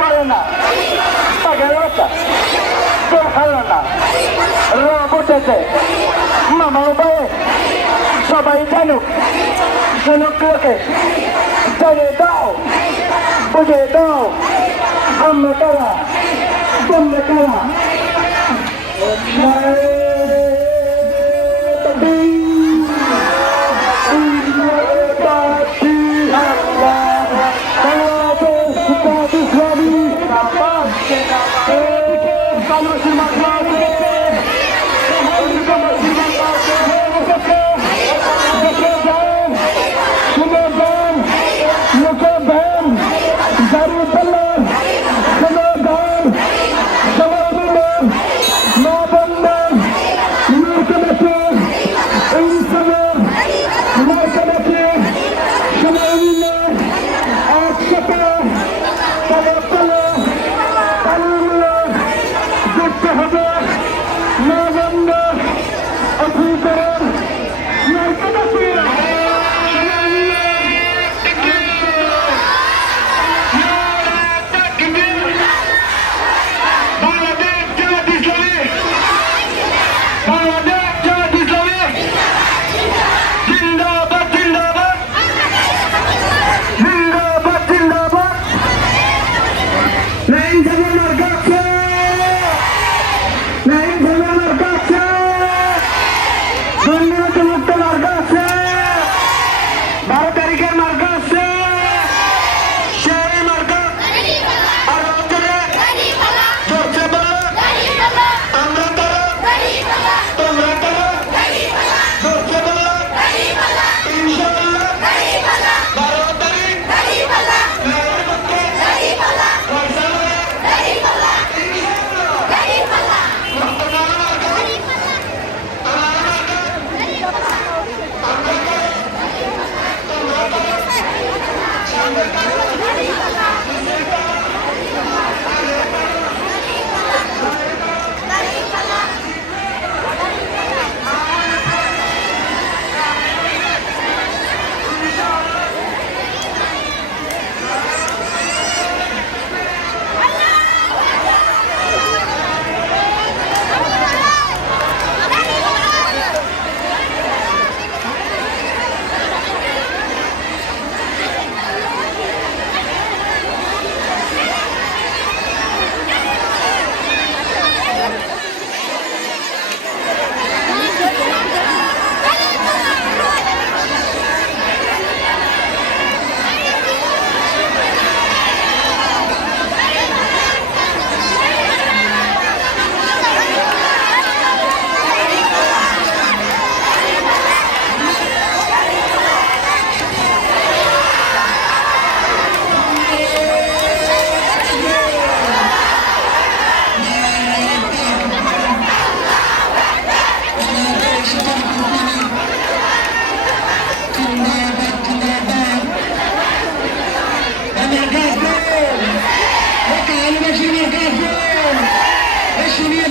করে না তাকে রসা দেখাল না রং উঠেছে মামা উপায়ে সবাই জানুক শুনুক লোকে জানিয়ে দাও বুঝিয়ে দাও আমরা কারা তোমরা কারা করতে ไหน সামনে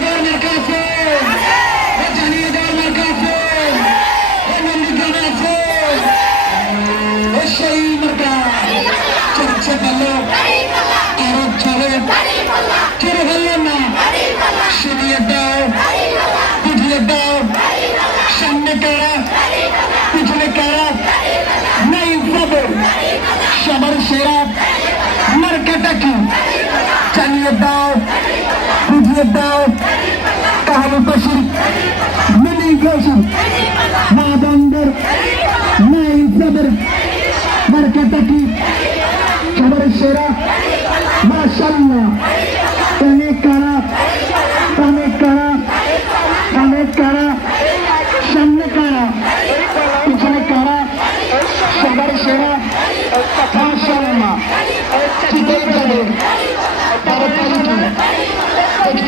বুঝিয়ে দাও তাহলে পাশি মিলি গেছি মা বন্দর নাই খবর মার্কাটা কি সবার সেরা মাশাল্লাহ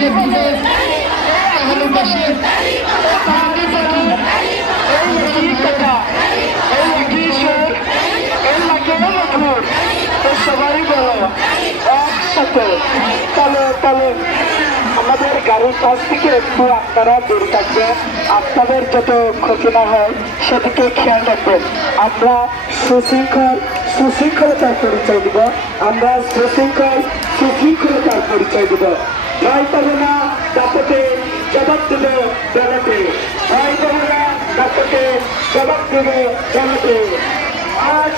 তাহলে তাহলে মধুর সবাই বলো, একসাথে তালে তালে আমাদের গাড়ির কাছ থেকে একটু আপনারা দূরে থাকবেন। আপনাদের যত ক্ষতি না হয় সেদিকে খেয়াল রাখবেন। আমরা সুশৃঙ্খল সুশৃঙ্খলতার পরিচয় দিব। আমরা সুশৃঙ্খল, সুশৃঙ্খলতার পরিচয় দিব। ভয় পাব না দাপটে জবাব দেব জগতে ভয় পাব না দাপটে জবাব দেব জগতে আজ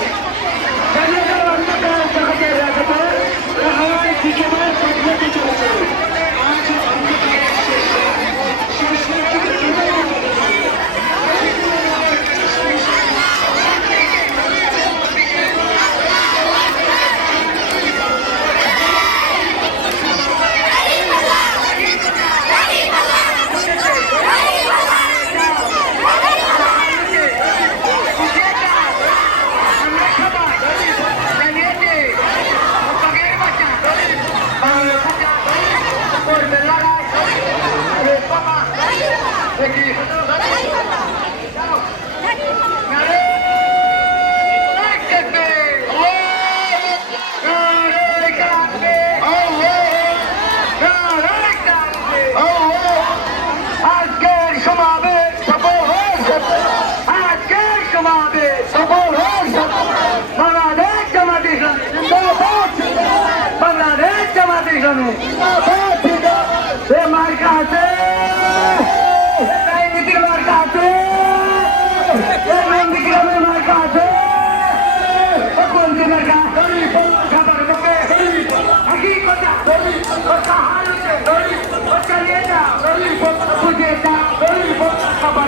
Thank you.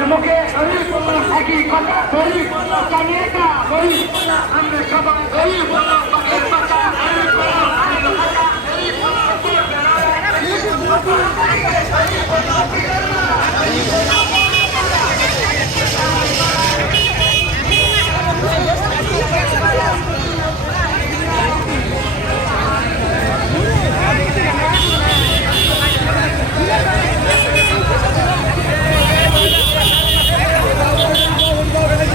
মুখে একই কথা চালিয়ে যা আমরা সবাই পাখির পাতা